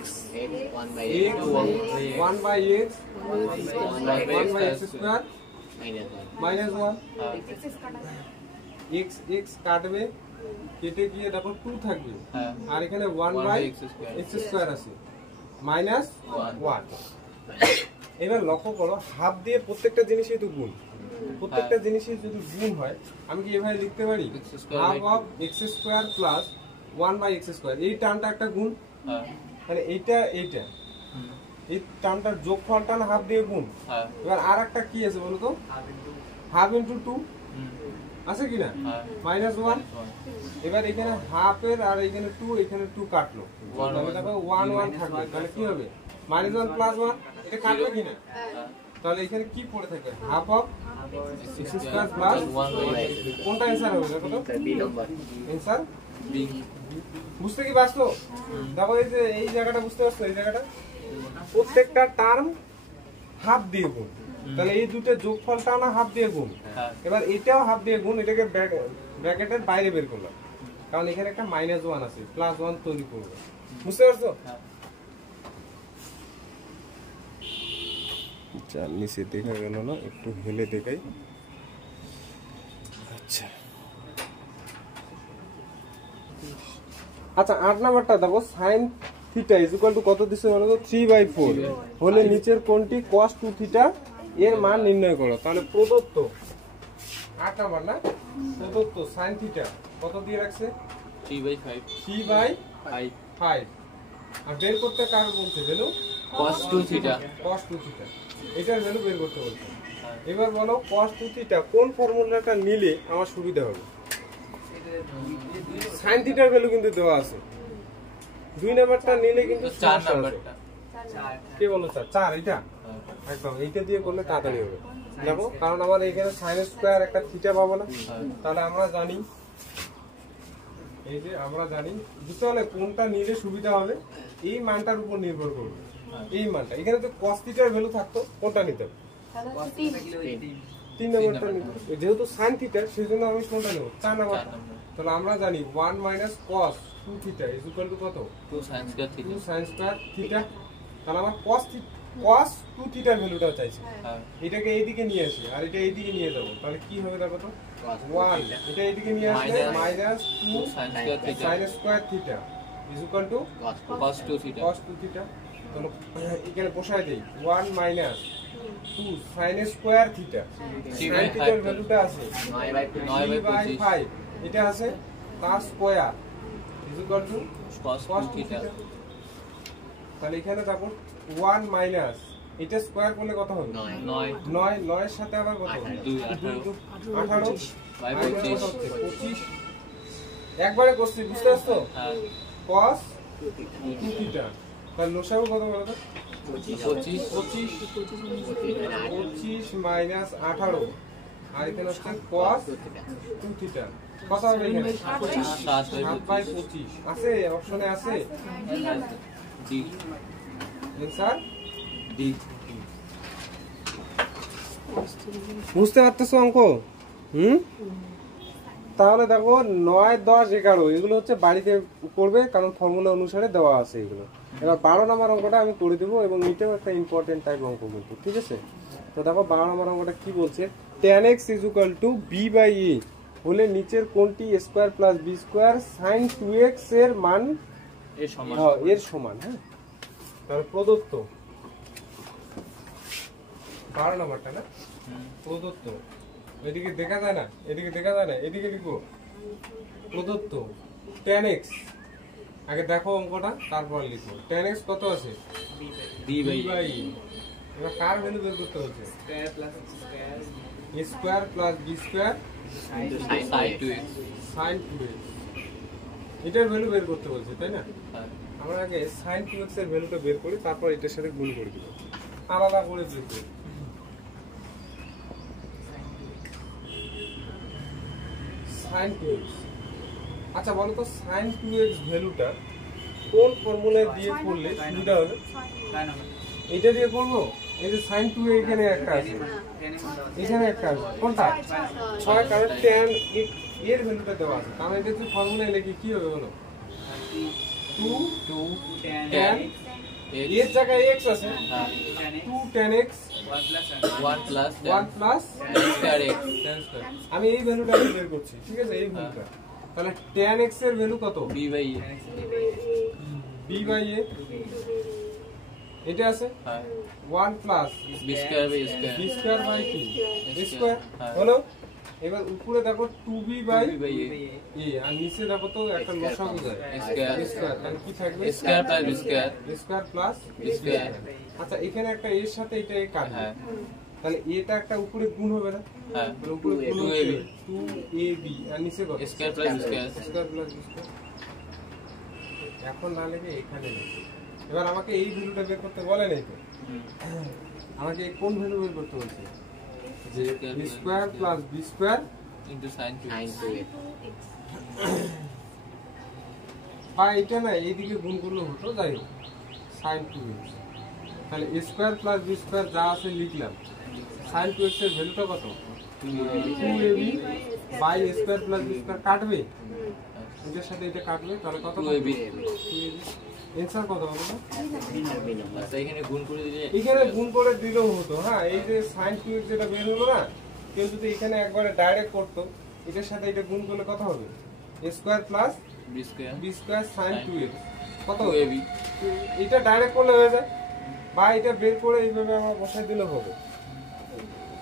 x x 1/x 1/x square -1 x x কাটবে কেটে গিয়ে দেখো 2 থাকবে হ্যাঁ আর এখানে 1/x স্কয়ার আছে -1 এবার লক্ষ্য করো হাফ দিয়ে প্রত্যেকটা জিনিসই তো গুণ প্রত্যেকটা জিনিসই যদি গুণ হয় আমি কি এভাবে লিখতে পারি half of x square plus 1/x square এই টার্মটা একটা গুণ হ্যাঁ তাহলে এইটা এই টার্মটার যোগফলটা না হাফ দিয়ে গুণ হ্যাঁ এবার আরেকটা কি আছে বলো তো হাফ ইনটু 2 আছে কি না -1 এবার এখানে হাফ এর আর এখানে 2 এখানে 2 কাটলো তাহলে দেখো 1 1 থাকবে তাহলে কি হবে -1 + 1 এটা কাটবে কি না তাহলে এখানে কি পড়ে থাকে half of x square plus 1/x কোনটা आंसर হবে দেখো তো বি নাম্বার आंसर b বুঝতে কি পারছো দেখো এই যে এই জায়গাটা বুঝতে পারছো এই জায়গাটা প্রত্যেকটা টার্ম হাফ দিয়ে গুণ তাহলে এই দুটো যোগফলটা না হাফ দিয়ে গুণ হ্যাঁ এবার এটাও হাফ দিয়ে গুণ এটাকে ব্র্যাকেটের বাইরে বের করলাম কারণ এখানে একটা -1 আছে +1 তৈরি করবে বুঝতে পারছো হ্যাঁ আচ্ছা নিচে দেখা গেল না একটু হেলে দেখাই আচ্ছা আচ্ছা 8 নাম্বারটা দেখো sin θ কত দিছে বলো তো 3/4 হলে নিচের কোনটি cos 2 θ এর মান নির্ণয় করো তাহলে প্রদত্ত 8 নাম্বার না প্রদত্ত sin θ কত দিয়ে রাখছে 3/5 3/5 আর বের করতে কার বলছে ভ্যালু cos 2 θ cos 2 θ এটার ভ্যালু বের করতে বলছে এবার বলো cos 2 θ কোন ফর্মুলাটা নিলে আমার সুবিধা হবে sin θ এর ভ্যালু কিন্তু দেওয়া আছে 2 নাম্বারটা নিলে কিন্তু 4 নাম্বারটা কে বলো 4 এটা একদম এইটা দিয়ে করলে তাড়াতাড়ি হবে দেখো কারণ আমার এখানে sin স্কয়ার একটা θ পাবো না তাহলে আমরা জানি এই যে আমরা জানি বুঝতে হলে কোনটা নিলে সুবিধা হবে এই মানটার উপর নির্ভর করবে। এই মানটা এখানে তো cos থিটার ভ্যালু থাকতো, কোনটা নিতে হবে? 3 নম্বরটা নিতে হবে। যেহেতু sin থিটা সেজন্য আমি কোনটা নেব? 4 নম্বর। তাহলে আমরা জানি 1 - cos 2 থিটা = কত? 2 sin square 2 theta। sin square theta. তাহলে আমার cos 2 থিটার ভ্যালুটা চাইছে। হ্যাঁ এটাকে এইদিকে নিয়ে আসি আর এটা এইদিকে নিয়ে যাব, তাহলে কি হবে দেখো তো? 1 এটা এইদিকে নিয়ে আসলে -2 2 sin square theta sin square theta = cos 2 theta। cos 2 theta. তাহলে এখানে বসাই দেই 1 - 2 sin স্কয়ার থিটা। sin থিটার ভ্যালুটা আছে 9/5, এটা আছে তার স্কয়ার cos cos 2 theta। তাহলে এখানে দেখো 1 মাইনাস এটা স্কয়ার করলে কত হবে? 9 9 এর সাথে আবার কত? 2 18 বাই মাইনাস 25। 25 একবারে করছি, বুঝতে পারছো? হ্যাঁ cos 2 থিটা। তাহলে লসাগু কত বলো তো? 25 25 মাইনাস 18 আর এখানে হচ্ছে cos 2 থিটা। কত হবে এখানে? 7/25 আছে, অপশনে আছে D आंसर D। বুঝতে পারতেছো অঙ্ক? তাহলে দেখো 9, 10, 11 এগুলো হচ্ছে বাড়িতে করবে, কারণ ফর্মুলা অনুসারে দেওয়া আছে এগুলো। এবার 12 নম্বর অঙ্কটা আমি করে দেবো এবং এটাও একটা ইম্পর্টেন্ট টাইপ অঙ্ক কিন্তু, ঠিক আছে? তো দেখো 12 নম্বর অঙ্কটা কি বলছে? tan x = b/a হলে নিচের কোনটি square plus b square sin 2x এর মান এর সমান। এর সমান। হ্যাঁ, তাহলে প্রদত্ত 12 নম্বরটা না প্রদত্ত, এদিকে দেখা যায় না, এদিকে দেখা যায় না, এদিকে লিখো প্রদত্ত tan x। আগে দেখো অঙ্কটা তারপর লিখো। tan x কত আছে? D/E। এবার কার ভ্যালু বের করতে হচ্ছে? a square plus b square sin 2x। sin 2x এটার ভ্যালু বের করতে বলছে, তাই না? হ্যাঁ আমরা আগে sin 2x এর ভ্যালুটা বের করি, তারপর এটার সাথে গুণ করে দিব, আলাদা করে দিতে। sin 2x, আচ্ছা বলো তো sin 2x ভ্যালুটা কোন ফর্মুলায় দিয়ে করলে সুবিধা হবে? এটা দিয়ে করব? এই যে sin 2 এখানে একটা আছে, এখানে একটা আছে, কোনটা? 6, কারণ tan এর ভ্যালুটা দেওয়া আছে, তাহলে এটা যদি ফর্মুলায় লিখি কি হবে বলো? 2 tan এর জায়গায় x আছে, 2 tan x 1 plus 1 plus tan square x। tan square. আমি এই ভ্যালুটা বের করছি, ঠিক আছে? এই ভ্যালুটা, তাহলে tan x এর ভ্যালু কত? B/E। b/a এটা আছে হ্যাঁ 1 প্লাস b square by square। b square by কি স্কয়ার হ্যাঁ। হলো। এবার উপরে দেখো 2b বাই B/E a আর নিচে দেখো তো একটা লসাগু যায় স্কয়ার। স্কয়ার, তাহলে কি থাকবে? Square plus b square। Square plus square. আচ্ছা এখানে একটা এর সাথে এটা এ কাটবে, হ্যাঁ তাহলে এটা একটা উপরে গুণ হবে না? হ্যাঁ তাহলে উপরে গুণ 2ab 2ab আর নিচে কত? Square plus square. Square plus square. এখন না লিখে এখানে লিখি। এবার আমাকে এই ভ্যালুটা বের করতে বলে নাই তো, আমাকে কোন ভ্যালু বের করতে বলছে? যে b square plus b square into sin 2x। বা এটা না এইদিকে গুণ করলে হতো, যাই হোক sin 2x। তাহলে a square plus b square যা আছে লিখলাম, sin 2x এর ভ্যালুটা কত? 2ab by a square plus b square কাটবে, এটার সাথে এটা কাটবে, তাহলে কত? 2ab। 2ab। এনসার কত হবে না? আচ্ছা এখানে গুণ করে দিলে এখানে গুণ করে দিলেও হতো। হ্যাঁ, এই যে sin 2x যেটা বের হলো না, কেউ যদি এখানে একবারে ডাইরেক্ট করতো, এটার সাথে এটা গুণ করলে কত হবে? a square plus b square b square sin 2x কত? 2ab। এটা ডাইরেক্ট করলে হয়ে যায়, বা এটা বের করে এইভাবে আমরা বসাই দিলে হবে।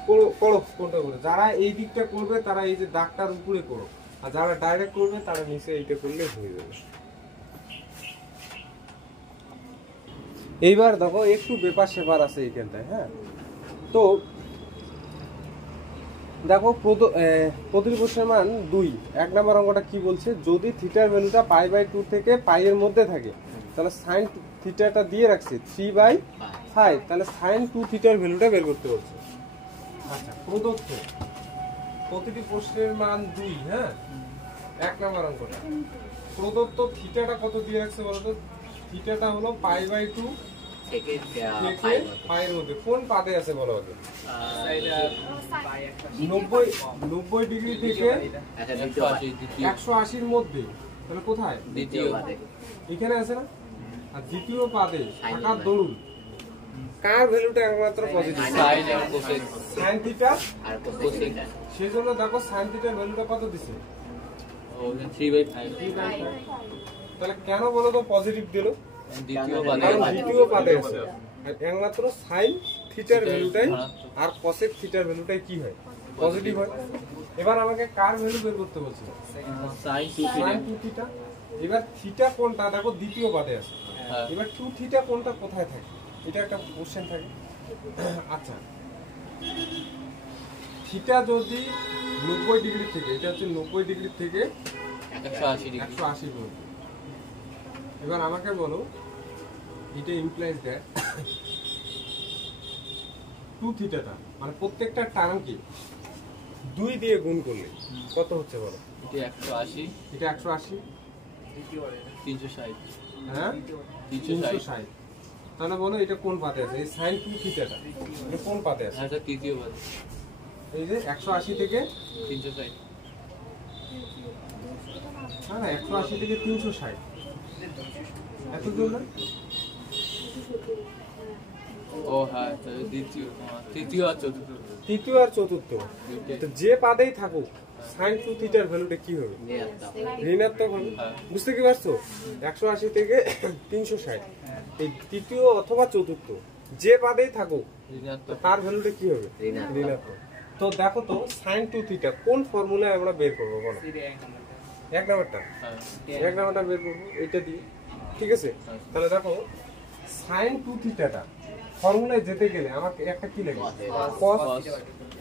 করো কোনটা করে, যারা এই দিকটা করবে তারা এই যে দাগটার উপরে করো, আর যারা ডাইরেক্ট করবে তারা নিচে এইটা করলে হয়ে যাবে। এইবার দেখো একটু ব্যাপার সেপার আছে এইখানটায়। হ্যাঁ, তো দেখো প্রতিটি প্রশ্নের মান 2। 1 নম্বর অঙ্কটা কি বলছে? যদি থিটার ভ্যালুটা π/2 থেকে π এর মধ্যে থাকে, তাহলে sin থিটাটা দিয়ে রাখছে 3/5, তাহলে sin 2 থিটার ভ্যালুটা বের করতে বলছে। আচ্ছা, প্রদত্ত প্রতিটি প্রশ্নের মান 2। হ্যাঁ, 1 নম্বর অঙ্কটা প্রদত্ত থিটাটা কত দিয়ে রাখছে বলতো? থিটাটা হলো π/2 থেকে থেকে পাই এর মধ্যে কোন পাদে আছে বলো আগে? 90 ডিগ্রি থেকে 180 এর মধ্যে, তাহলে কোথায়? দ্বিতীয় এখানে আছে না? আর দ্বিতীয় পাদে থাকার দরুন কার ভ্যালুটা একমাত্র পজিটিভ? সাইন আর কোসেক sin থিটা। আর কোসেক সেজন্য দেখো sin থিটার ভ্যালুটা কত দিছে? ও 3/5 তাহলে কেন বলো তো পজিটিভ দিল? দ্বিতীয় পাদে কারণ দ্বিতীয় পাদে আছে আর একমাত্র sin থিটার ভ্যালুটাই আর cosec থিটার ভ্যালুটাই কি হয়? পজিটিভ হয়। এবার আমাকে কার ভ্যালু বের করতে বলছে? Sine 2 sin 2 theta. এবার থিটা কোনটা দেখো দ্বিতীয় পাদে আছে। হ্যাঁ এবার 2 থিটা কোনটা কোথায় থাকে? এটা একটা কোশ্চেন থাকে। আচ্ছা, থিটা যদি 90 ডিগ্রি থেকে, এটা হচ্ছে 90 ডিগ্রি থেকে 180 ডিগ্রি 180 পর্যন্ত। এবার আমাকে বলো এটা ইমপ্লাইজ দ্যাট 2 থিটাটা মানে প্রত্যেকটা টার্মকে 2 দিয়ে গুণ করলে কত হচ্ছে বলো? এটা 180 এটা 180, 360 হ্যাঁ 360 360। তাহলে বলো এটা কোন পাতে আছে? এই sin 2 থিটাটা এটা কোন পাতে আছে? এটা তৃতীয় পাদে এই যে 180 থেকে 360 না 180 থেকে 360 এত দূর না? ও হ্যাঁ তাহলে তৃতীয় আর চতুর্থ তৃতীয় আর চতুর্থ তো যে পাদেই থাকুক sin 2 থিটার ভ্যালুটা কি হবে? ঋণাত্মক হবে। হ্যাঁ। বুঝতে কি পারছো? 180 থেকে 360 এই তৃতীয় অথবা চতুর্থ যে পাদেই থাকুক ঋণাত্মক তার ভ্যালুটা কি হবে? ঋণাত্মক। তো দেখো তো sin 2 থিটা কোন ফর্মুলায় আমরা বের করবো বলো? এক নাম্বারটা হ্যাঁ এক নাম্বারটা বের করবো এটা দিয়ে, ঠিক আছে? তাহলে দেখো sin 2 থিটাটা ফর্মুলায় যেতে গেলে আমাকে একটা কি লাগে? cos।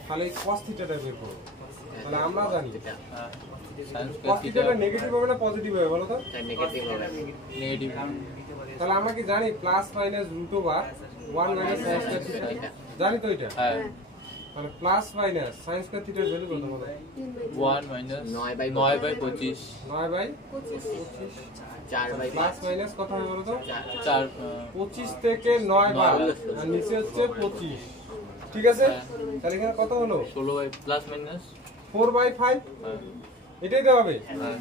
তাহলে এই cos থিটাটা বের করবো। তাহলে আমরা জানি হ্যাঁ সাইন cos থিটা থিটাটা নেগেটিভ হবে না পজিটিভ হবে বলো তো? নেগেটিভ হবে নেগেটিভ তাহলে আমরা কি জানি plus minus root over 1 minus sin square theta, জানি তো এটা? হ্যাঁ তাহলে প্লাস মাইনাস sin স্কয়ার থিটার ভ্যালু কত বলো? 1 মাইনাস 9/25 9/25 9/25 4/5 প্লাস মাইনাস কত হবে বলো তো? 4 25 থেকে 9 বার আর নিচে হচ্ছে 25, ঠিক আছে? তাহলে এখানে কত হলো? 16 প্লাস মাইনাস 4/5 হ্যাঁ এটাই তো হবে।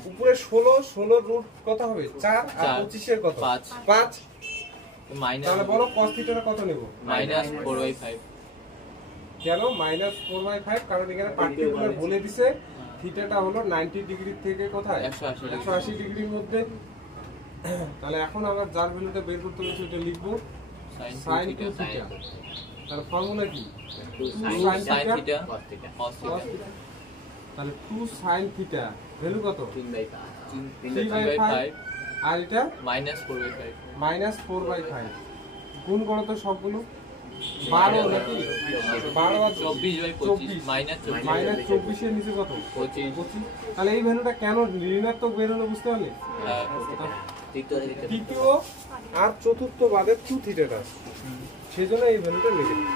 উপরে 16 রুট কত হবে? 4 আর 4 25 এর কত? 5 5। মাইনাস তাহলে বলো cos থিটাটা কত নেব? মাইনাস 4/5 কেন মাইনাস 4/5? কারণ এখানে পার্টিকুলার বলে দিছে থিটাটা হলো 90 ডিগ্রি থেকে কোথায়? 180 ডিগ্রির মধ্যে। তাহলে এখন আমরা যার ভ্যালুটা বের করতে বলছি এটা লিখবো sin 2 থিটা। তার ফর্মুলা কি? 2 sin sin theta cos theta cos cos theta theta. তাহলে 2 sin থিটা ভ্যালু কত? 3/5 3/5 আর এটা মাইনাস 4/5 মাইনাস 4/5 গুণ করো তো সবগুলো 12 নাকি 12 আর 24/25 মাইনাস 24 মাইনাস 24 এর নিচে কত? 25 তাহলে এই ভ্যালুটা কেন ঋণাত্মক বের হলো বুঝতে পারলে? হ্যাঁ তৃতীয় আর চতুর্থ বাদের 2 থিটাটা সেজন্য এই ভ্যালুটা নেগেটিভ।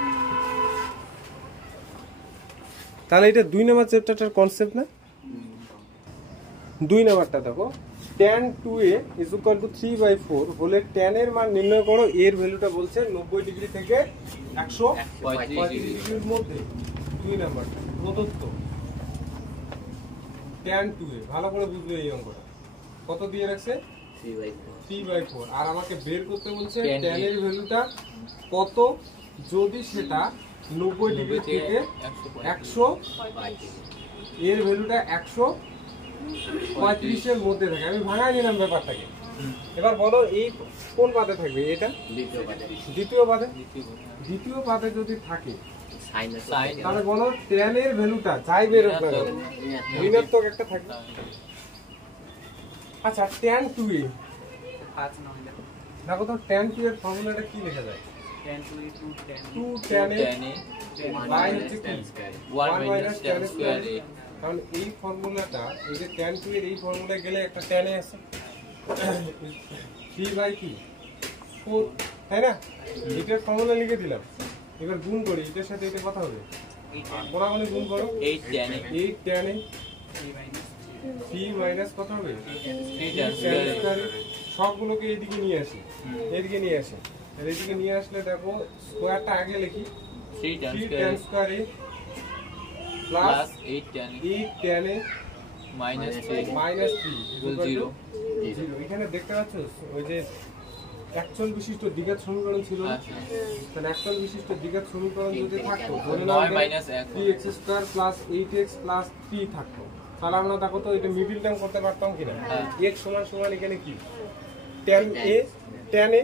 তাহলে এটা 2 নাম্বার চ্যাপ্টারটার কনসেপ্ট না? 2 নাম্বারটা দেখো tan 2a is equal to 3/4 হলে tan এর মান নির্ণয় করো। এর ভ্যালুটা বলছে 90 ডিগ্রি থেকে 135 ডিগ্রির মধ্যে। 2 নাম্বারটা প্রদত্ত tan 2a ভালো করে বুঝবে এই অঙ্কটা কত দিয়ে রাখছে? 3/4 আর আমাকে বের করতে বলছে tan এর ভ্যালুটা কত যদি সেটা 90 ডিগ্রি থেকে 100 এর ভ্যালুটা 135 এর মধ্যে থাকে। আমি ভাঙাই নিলাম ব্যাপারটাকে। এবার বলো এই কোন পাদে থাকবে? এটা দ্বিতীয় পাদে। দ্বিতীয় পাদে যদি থাকে তাহলে বলো tan এর ভ্যালুটা যাই বের হোক না কেন ঋণাত্মক একটা থাকবে। আচ্ছা tan 2a দেখো তো tan 2 এর ফর্মুলাটা কি লেখা যায়? 2 tan a বাই হচ্ছে কি 1 মাইনাস tan স্কয়ার a কারণ এই ফর্মুলাটা এই যে tan 2 এর এই ফর্মুলায় গেলে একটা tan a আছে 3/4 তাই না? এটার ফর্মুলা লিখে দিলাম। এবার গুণ করি এটার সাথে এটা কথা হবে কোনাগুনি গুণ করো 8 tan a 8 tan a 3 minus কত হবে 3 tan tan স্কয়ার সবগুলোকে এইদিকে নিয়ে আসি এইদিকে নিয়ে আসি আর এইদিকে নিয়ে আসলে দেখো স্কয়ারটা আগে লিখি 3 tan 3 tan square a plus plus 8 tan 8 tan a minus 3 minus 3 equal 0 0 এখানে দেখতে পাচ্ছ ওই যে একচল বিশিষ্ট দ্বিঘাত সমীকরণ ছিল না? আচ্ছা তাহলে একচল বিশিষ্ট দ্বিঘাত সমীকরণ যদি থাকতো ধরে 9 নাও minus 1 3x square plus 8x plus 3 থাকতো তাহলে আমরা দেখো তো এটা মিডল টার্ম করতে পারতাম কিনা হ্যাঁ। x সমান সমান এখানে কি tan a tan a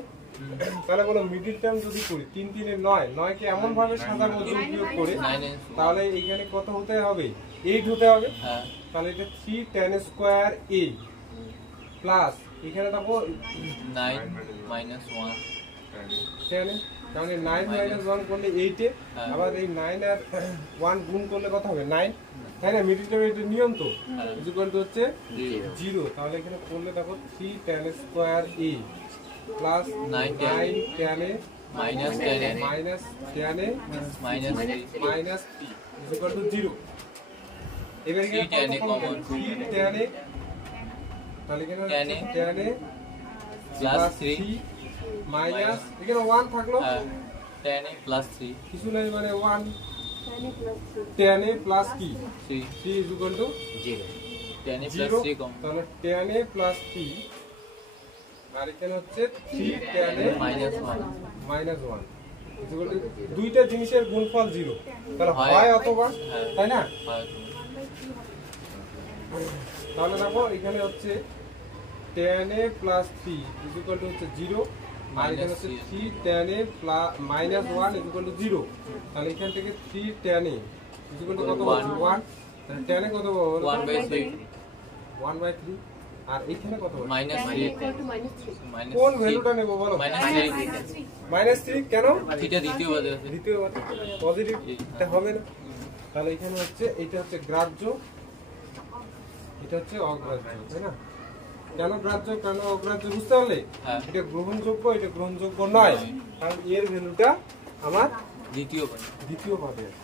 তাহলে বলো মিডল টার্ম যদি করি 3 3 এর 9 9 কে এমন ভাবে সাজাবো যোগ বিয়োগ করে 9 তাহলে এখানে কত হতে হবে 8 হতে হবে হ্যাঁ তাহলে এটা 3 tan স্কয়ার a প্লাস এখানে দেখো 9 minus 1 tan a তাহলে 9 মাইনাস 1 করলে 8 এ হ্যাঁ। আবার এই 9 আর 1 গুণ করলে কত হবে 9 তাই না মিডল টার্ম এটা নিয়ম তো হ্যাঁ। ইকুয়াল টু হচ্ছে 0 0 তাহলে এখানে করলে দেখো 3 tan square a plus 9 tan a minus 10 minus tan a minus 3 minus 3 equal to 0 এবার এখানে 3 tan a common 3 tan a তাহলে এখানে tan a tan a plus 3 minus এখানে 1 থাকলো হ্যাঁ tan a plus 3 কিছু নাই মানে 1 tan a প্লাস কি 3 3 is equal to 0 tan a plus 0 3 common তাহলে tan a প্লাস 3 আর এখানে হচ্ছে 3 tan a minus 1 minus 1 is equal to দুইটা জিনিসের গুণফল 0 তাহলে হয়। হয় অথবা হ্যাঁ। তাই না হয় তাহলে দেখো এখানে হচ্ছে tan a plus 3 is equal to হচ্ছে 0 আর এখানে হচ্ছে 3 tan a plus minus 1 is equal to 0 তাহলে এখান থেকে 3 tan a is equal to কত হচ্ছে 1 তাহলে tan a কত হবে 1 by 3 1 বাই 3 আর এখানে কত হবে minus 3 minus কোন 3 ভ্যালুটা নেব বলো minus 3 মাইনাস 3 কেন থিটা দ্বিতীয় পদে আছে দ্বিতীয় পজিটিভ এটা হবে না তাহলে এখানে হচ্ছে এটা হচ্ছে গ্রাহ্য এটা হচ্ছে অগ্রাহ্য তাই না কেন গ্রাহ্য কেন অগ্রাহ্য বুঝতে পারলে হ্যাঁ। এটা গ্রহণযোগ্য এটা গ্রহণযোগ্য নয় কারণ এর ভ্যালুটা আমার দ্বিতীয় পদে দ্বিতীয় পদে আছে